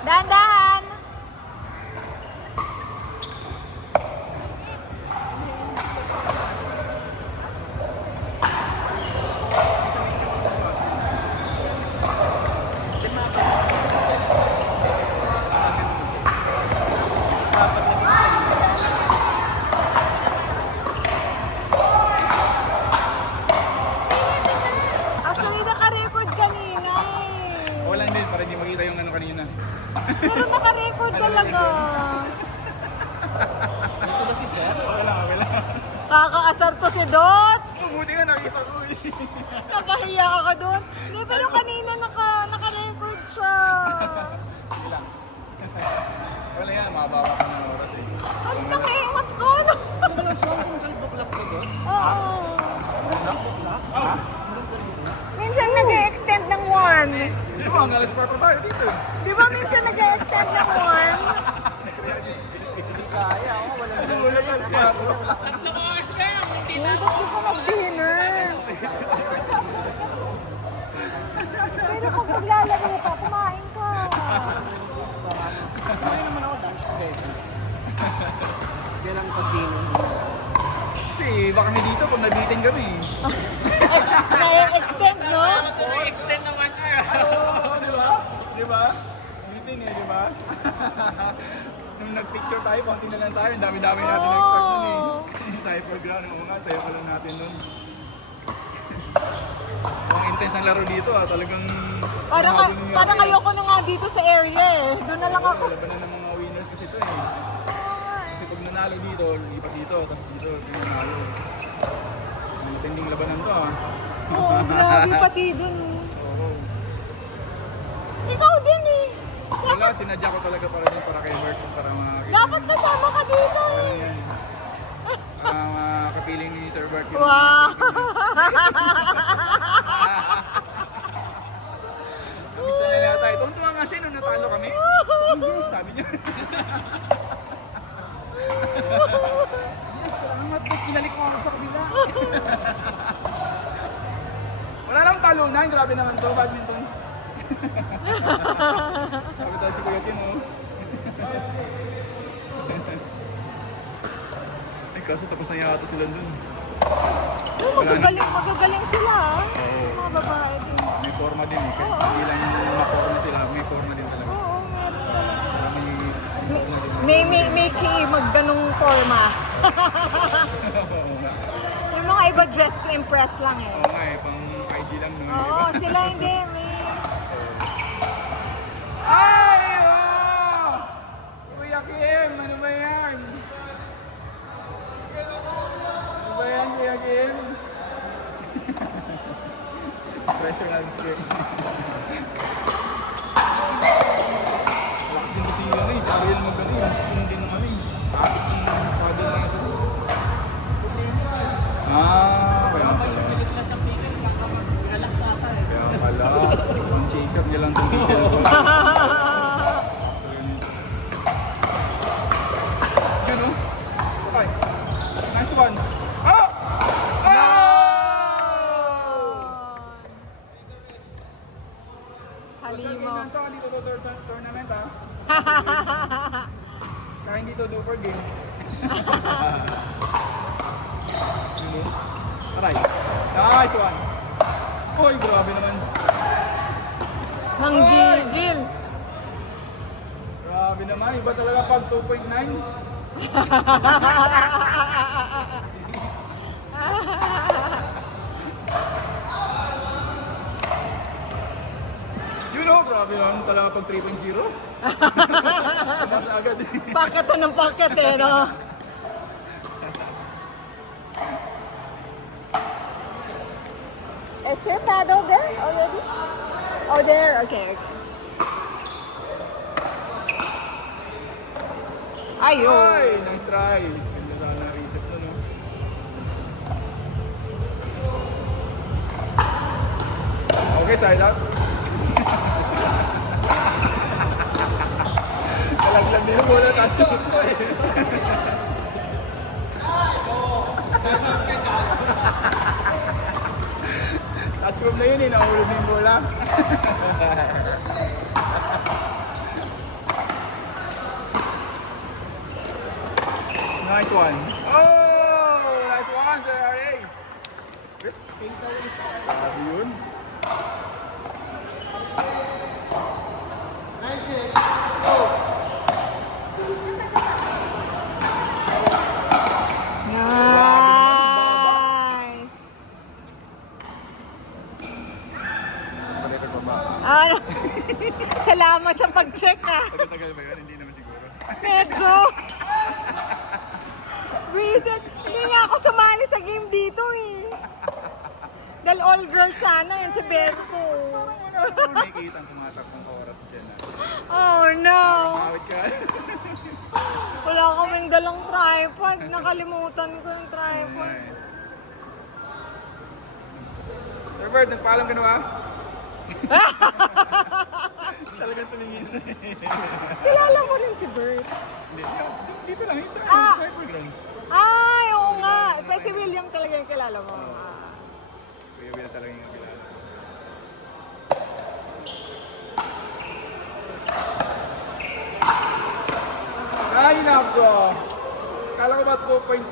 Dahan-dahan! Actually, naka-record kanina eh. Wala din, para hindi makita yung ano kanina. Pero naka-record talaga. Ito ba si Sir? Wala. Kakaasar to si Dots. Buti nga nakita ko eh. Nakahiya ako doon. Hindi, pero kanina naka-record siya. Sige lang. Wala yan, mababawa ka ng oras eh. Ang nakiingat ko. No? Oo. Minsan nag-extend ng 1. Gusto mo, ang alas 4 tayo dito. Di ba minsan nag-extend ng 1? Hindi kaya ako, wala na wala ka. Ba't di ka mag-dinner? Pero kung maglalaro ka, kumain ka. Kumain naman ako dance together. Yan ang pag-dinner. Kasi baka may dito kung nabitin kami. Na-extend, no? extend naman ka. Oo, di ba? Di ba? Meeting eh, di ba? Nung nag-picture tayo, konti na lang tayo. Ang dami-dami natin na-expect nun eh. Hindi tayo for ground. Oo nga, sayo ka lang natin nun. Ang intense ang laro dito ah. Talagang... Parang ayoko na nga dito sa area eh. Doon na lang ako. Labanan ng mga winners kasi ito eh. Kasi pag nanalo dito, lipat dito. Tapos dito, nanalo. Ang matinding labanan to ah. Oo, grabe pati doon. Oo. Ikaw din eh. Wala, sinadya ko talaga para kay Mert, para makakita. Dapat kasama ka dito Ano eh. yan? Kapiling ni Sir Bart. Wow. Nabisa na yata ito. Tuntua nga siya nung natalo kami. Yes, sabi niya. Yes, salamat. Kinalik ko ako sa kabila. Wala lang talunan. Grabe naman to, badminton. Sabi tayo si Kuya Kim, oh. Ay, kaso tapos na yata sila dun. Magagaling sila ah. Oo. Mga babae din. May forma din eh. Kahit hindi lang ma-forma sila, may forma din talaga. Oo, meron talaga. Para May key magganong forma. Oo nga. Yung mga iba dress to impress lang eh. Oo nga eh, pang IG lang no. Oo, sila hindi. Ay! Wow! Kuya Kim, ano ba yan? Ano ba yan, Kuya Kim? Pressure na si Kim. Malakas din kasi yung ano eh, sa Ariel magano yung spoon din ng ano eh. Kapit ng father na ito. Kaya pala. Kaya pala. Ang chaser niya lang itong detail ko. Yun o. Okay. Nice one. Oh! Halimo. Dito to tournament ha. Kaya hindi to do for game. Yun o. Aray. Nice one. Uy, grabe naman. Nang gigil. Grabe naman. Iba talaga pag 2.9. You know, grabe naman talaga pag 3.0. Tumasa agad eh. Packet to ng packet eh, no? Is your paddle there already? Oh, there. Okay. Ayun. Ay, nice try. Ganda sana reset nun, no? Okay, side up. Kalaglag din yung bola, tapos yung po eh. Touchroom na yun eh, nahulog na yung bola. Nice one. Oh! Nice one, Sir RA. Grabe yun. Nice! Record pa ba? Ano? Salamat sa pag-check ah. Tagal ba yun? Hindi naman siguro. Medyo. Visit, hindi nga ako sumali sa game dito eh. Dahil all girls sana yun si Berto. Nakikita ang tumatakbong oras dyan. Oh no! Awit ka. Wala kaming dalang tripod. Nakalimutan ko yung tripod. Sir Bert, nagpaalam ka na ba? Talagang tumingin. Kilala mo rin si Bert. Hindi, dito lang yung sa Ah. circle ground. Ay, oo nga. Pero si William talaga yung kilala mo. Kuya Will talaga yung kilala. Ay, nako! Kala ko ba 2.9?